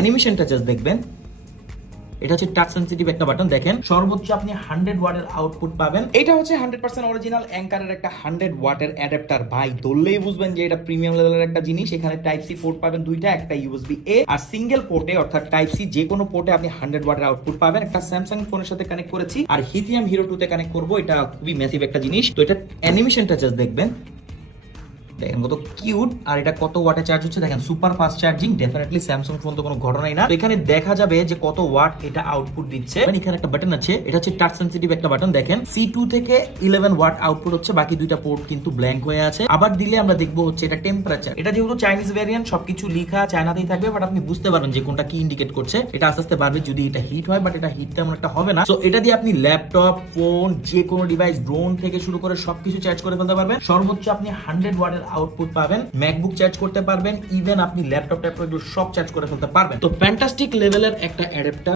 অ্যানিমেশনটা just দেখবেন। এটা হচ্ছে টাচ সেনসিটিভ একটা বাটন। দেখেন সর্বোচ্চ আপনি 100 ওয়াটের আউটপুট পাবেন। এটা হচ্ছে 100% অরিজিনাল অ্যাঙ্কারের একটা 100 ওয়াটের অ্যাডাপ্টার। ভাই ধরলেই বুঝবেন যে এটা প্রিমিয়াম লেভেলের একটা জিনিস। এখানে টাইপ সি পোর্ট পাবেন দুইটা, একটা ইউএসবি এ আর সিঙ্গেল পোর্টে অর্থাৎ টাইপ সি যে কোনো পোর্টে আপনি 100 ওয়াটের আউটপুট পাবেন। একটা স্যামসাং ফোনের সাথে কানেক্ট করেছি আর হিথিয়াম হিরো 2 তে কানেক্ট করব। এটা খুবই ম্যাসিভ একটা জিনিস। তো এটা অ্যানিমেশনটা জাস্ট দেখবেন। দেখেন কত কিউট। আর এটা কত ওয়াটে চার্জ হচ্ছে দেখেন, super fast charging. Definitely Samsung phone তো কোনো ঘটনাই না। তো এখানে দেখা যাবে যে কত ওয়াট এটা আউটপুট দিচ্ছে। এখানে একটা বাটন আছে, এটা হচ্ছে টাচ সেনসিটিভ একটা বাটন। দেখেন C2 থেকে 11 ওয়াট আউটপুট হচ্ছে, বাকি দুইটা পোর্ট কিন্তু ব্ল্যাঙ্ক হয়ে আছে। আবার দিলে আমরা দেখবো হচ্ছে এটা টেম্পারেচার। এটা যেহেতু চাইনিজ ভ্যারিয়েন্ট, সবকিছু লেখা চায়নাতেই থাকবে, বাট আপনি বুঝতে পারবেন যে কোনটা কি ইন্ডিকেট করছে। এটা আস্তে আস্তে বাড়বে যদি এটা হিট হয়, বাট এটা হিট তেমন একটা হবে না। সো এটা দিয়ে আপনি ল্যাপটপ, ফোন, যে কোনো ডিভাইস, ড্রোন থেকে শুরু করে সবকিছু চার্জ করে ফেলতে পারবেন। সর্বোচ্চ আপনি 100 ওয়াটের আউটপুট পাবেন। ম্যাকবুক চার্জ করতে পারবেন, ইভেন আপনি ল্যাপটপ ট্যাপটপ সব চার্জ করে ফেলতে পারবেন। তো ফ্যান্টাস্টিক লেভেলের একটা অ্যাডাপ্টার।